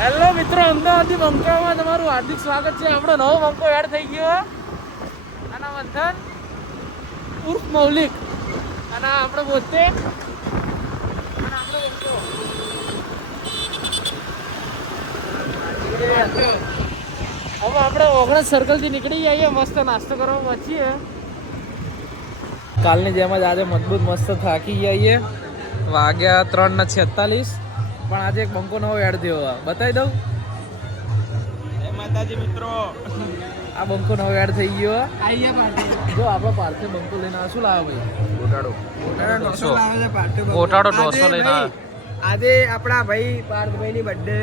Hello મિત્રો, અમદાવાદથી બંકામાં તમારું હાર્દિક સ્વાગત છે. આપણો નવો બંકો એડ થઈ ગયો. આના મંથન ઉર્ફ મૌલિક અને આપણે પોતે અને આપણો બંકો. હવે આપણે ઓગણસ સર્કલથી નીકળી જઈએ, મસ્ત નાસ્તો કરવા પહોંચીએ. કાલની જેમ જ આજે મજબૂત મસ્ત થાકી જઈએ. વાગ્યા 3:46, પણ આજે એક બંકો નવો એડ થયો. બતાવી દઉં. જય માતાજી મિત્રો. આ બંકો નવો એડ થઈ ગયો. જો આપણો પાર્થિવ બંકો લઈને આવે. શું લાવે ભાઈ? ગોટાળો ઢોસો લઈને આવે. આજે આપણા ભાઈ પાર્થભાઈ ની બર્થડે.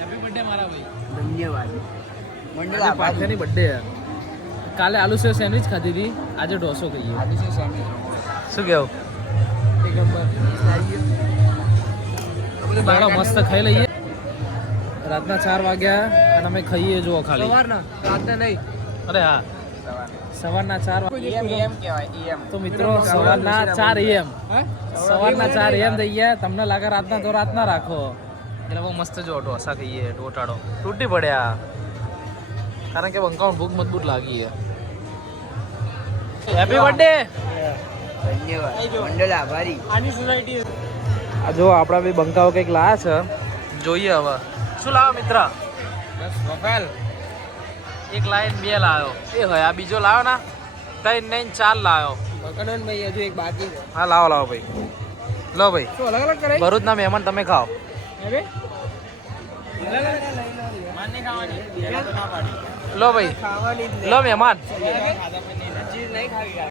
હેપી બર્થડે મારા ભાઈ. ધન્યવાદ. આજે પાર્થિવની બર્થડે. કાલે આલુ સેવ સેન્ડવિચ ખાધી હતી, આજે ઢોસો ખાઈએ. શું કેવું? એક નંબર. ચાલો મસ્ત ખાઈ લઈએ. રાતના 4 વાગ્યા અને અમે ખાઈએ. જુઓ ખાલી રાતના નહીં. અરે હા, સવારના 4 એમ કહેવાય એમ. તો મિત્રો સવારના 4 AM સવારના 4 AM થઈ ગયા. તમને લાગે રાતના તો રાતના રાખો. એટલે બહુ મસ્ત જો ઢોસા ખાઈએ. ઢોટાડો તૂટી પડ્યા કારણ કે બંકામાં ભૂખ મજબૂત લાગી છે. Happy birthday. ધન્યવાદ. મંડળ આભારી. આની સોસાયટી આ જો આપણા બે બંકાઓ કંઈક લાયા છે. જોઈએ હવે શું લાવો મિત્ર. બસ વફાલ. એક લાઈન 2 લાવ્યો. એ હોય આ બીજો લાવ્યો ના. 3 નહીં 4 લાવ્યો. મકનન ભાઈ હજુ એક બાકી છે. હા લાવો લાવો ભાઈ. લો ભાઈ, શું અલગ અલગ કરાય? ભરૂચના મહેમાન તમે ખાઓ. હવે લો ભાઈ, ખાવાની જ લો મહેમાન. નહીં. ચીઝ નહીં ખાવી.